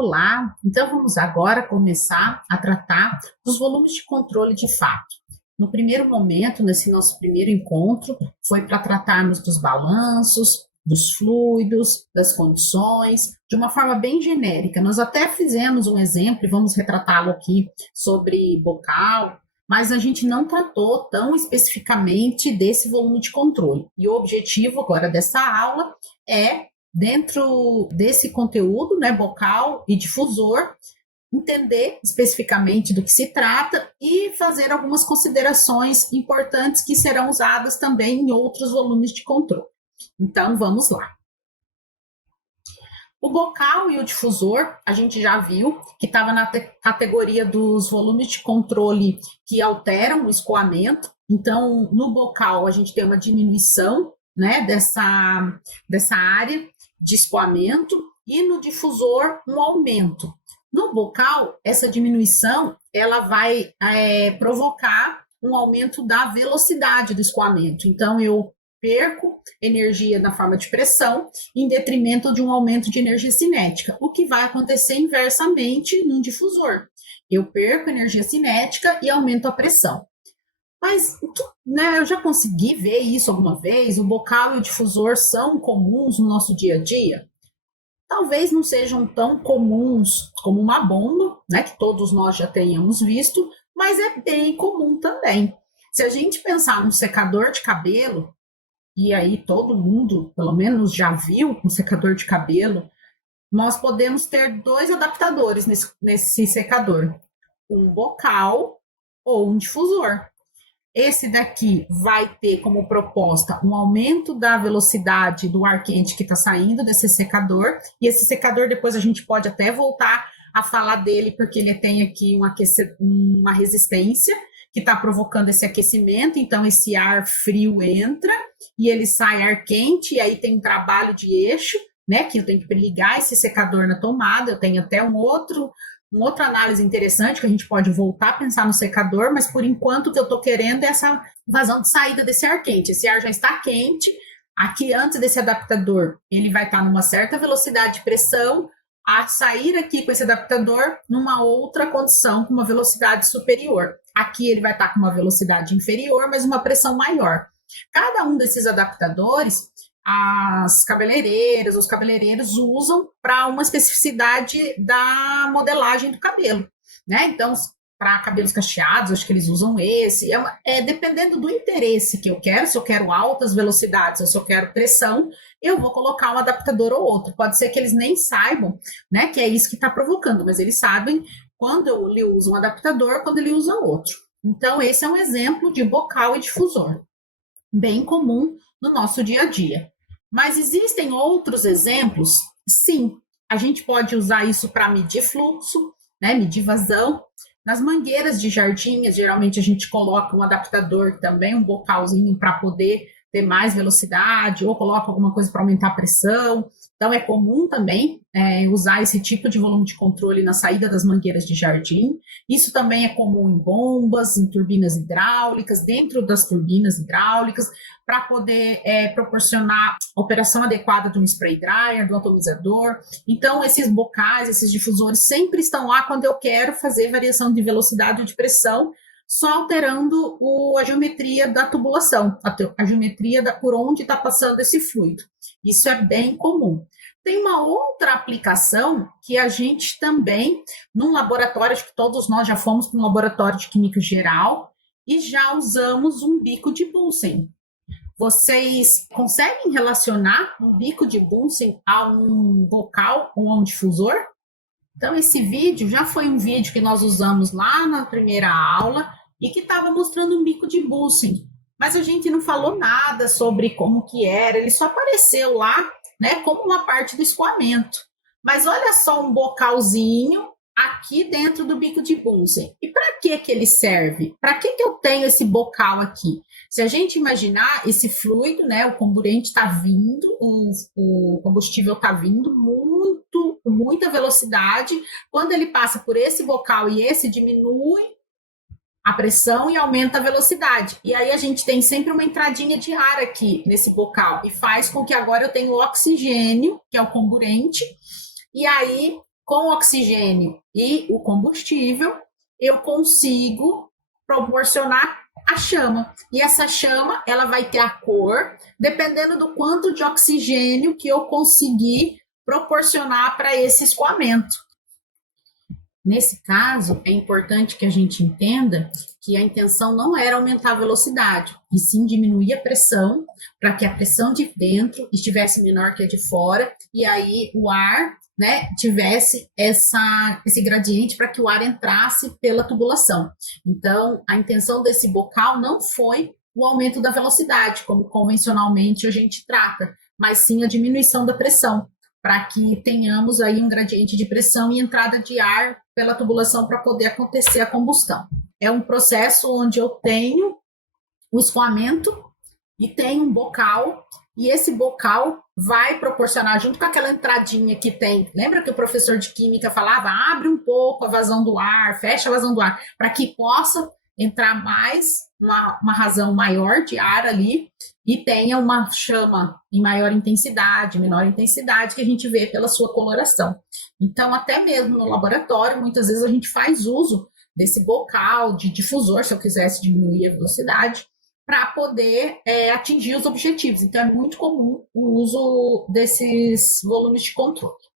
Olá, então vamos agora começar a tratar dos volumes de controle de fato. No primeiro momento, nesse nosso primeiro encontro, foi para tratarmos dos balanços, dos fluidos, das condições, de uma forma bem genérica. Nós até fizemos um exemplo, e vamos retratá-lo aqui, sobre bocal, mas a gente não tratou tão especificamente desse volume de controle. E o objetivo agora dessa aula é, dentro desse conteúdo, né, bocal e difusor, entender especificamente do que se trata e fazer algumas considerações importantes que serão usadas também em outros volumes de controle. Então, vamos lá. O bocal e o difusor, a gente já viu que estava na categoria dos volumes de controle que alteram o escoamento. Então, no bocal, a gente tem uma diminuição, né, dessa área de escoamento, e no difusor, um aumento. No bocal, essa diminuição ela vai provocar um aumento da velocidade do escoamento. Então, eu perco energia na forma de pressão em detrimento de um aumento de energia cinética, o que vai acontecer inversamente no difusor. Eu perco energia cinética e aumento a pressão. Mas né, eu já consegui ver isso alguma vez? O bocal e o difusor são comuns no nosso dia a dia? Talvez não sejam tão comuns como uma bomba, né, que todos nós já tenhamos visto, mas é bem comum também. Se a gente pensar num secador de cabelo, e aí todo mundo, pelo menos, já viu um secador de cabelo, nós podemos ter dois adaptadores nesse secador, um bocal ou um difusor. Esse daqui vai ter como proposta um aumento da velocidade do ar quente que está saindo desse secador, e esse secador depois a gente pode até voltar a falar dele, porque ele tem aqui uma resistência que está provocando esse aquecimento, então esse ar frio entra e ele sai ar quente, e aí tem um trabalho de eixo, né, que eu tenho que ligar esse secador na tomada. Eu tenho até uma outra análise interessante, que a gente pode voltar a pensar no secador, mas por enquanto o que eu estou querendo é essa vazão de saída desse ar quente. Esse ar já está quente, aqui antes desse adaptador, ele vai estar numa certa velocidade de pressão, a sair aqui com esse adaptador numa outra condição, com uma velocidade superior. Aqui ele vai estar com uma velocidade inferior, mas uma pressão maior. Cada um desses adaptadores, as cabeleireiras, os cabeleireiros usam para uma especificidade da modelagem do cabelo, né? Então, para cabelos cacheados, acho que eles usam esse. Dependendo do interesse que eu quero, se eu quero altas velocidades ou se eu quero pressão, eu vou colocar um adaptador ou outro. Pode ser que eles nem saibam, né, que é isso que está provocando, mas eles sabem quando ele usa um adaptador, quando ele usa outro. Então, esse é um exemplo de bocal e difusor, bem comum no nosso dia a dia. Mas existem outros exemplos? Sim, a gente pode usar isso para medir fluxo, né, medir vazão. Nas mangueiras de jardim, geralmente a gente coloca um adaptador também, um bocalzinho para poder ter mais velocidade, ou coloca alguma coisa para aumentar a pressão. Então, é comum também usar esse tipo de volume de controle na saída das mangueiras de jardim. Isso também é comum em bombas, em turbinas hidráulicas, dentro das turbinas hidráulicas, para poder proporcionar a operação adequada de um spray dryer, do atomizador. Então, esses bocais, esses difusores sempre estão lá quando eu quero fazer variação de velocidade ou de pressão, só alterando a geometria da tubulação, a geometria por onde está passando esse fluido. Isso é bem comum. Tem uma outra aplicação que a gente também, num laboratório, acho que todos nós já fomos para um laboratório de química geral e já usamos um bico de Bunsen. Vocês conseguem relacionar um bico de Bunsen a um bocal ou a um difusor? Então, esse vídeo já foi um vídeo que nós usamos lá na primeira aula e que estava mostrando um bico de Bunsen. Mas a gente não falou nada sobre como que era, ele só apareceu lá, né, como uma parte do escoamento. Mas olha só um bocalzinho aqui dentro do bico de Bunsen. E para que ele serve? Para que eu tenho esse bocal aqui? Se a gente imaginar esse fluido, né, o comburente está vindo, o combustível está vindo com muita velocidade. Quando ele passa por esse bocal e esse diminui a pressão e aumenta a velocidade. E aí a gente tem sempre uma entradinha de ar aqui nesse bocal e faz com que agora eu tenha o oxigênio, que é o comburente, e aí com o oxigênio e o combustível, eu consigo proporcionar a chama. E essa chama, ela vai ter a cor, dependendo do quanto de oxigênio que eu conseguir proporcionar para esse escoamento. Nesse caso, é importante que a gente entenda que a intenção não era aumentar a velocidade, e sim diminuir a pressão, para que a pressão de dentro estivesse menor que a de fora, e aí o ar, né, tivesse esse gradiente para que o ar entrasse pela tubulação. Então, a intenção desse bocal não foi o aumento da velocidade, como convencionalmente a gente trata, mas sim a diminuição da pressão, para que tenhamos aí um gradiente de pressão e entrada de ar pela tubulação para poder acontecer a combustão. É um processo onde eu tenho o escoamento e tenho um bocal, e esse bocal vai proporcionar, junto com aquela entradinha que tem, lembra que o professor de química falava, abre um pouco a vazão do ar, fecha a vazão do ar, para que possa entrar mais, uma razão maior de ar ali, e tenha uma chama em maior intensidade, menor intensidade, que a gente vê pela sua coloração. Então, até mesmo no laboratório, muitas vezes a gente faz uso desse bocal, de difusor, se eu quisesse diminuir a velocidade, para poder atingir os objetivos. Então, é muito comum o uso desses volumes de controle.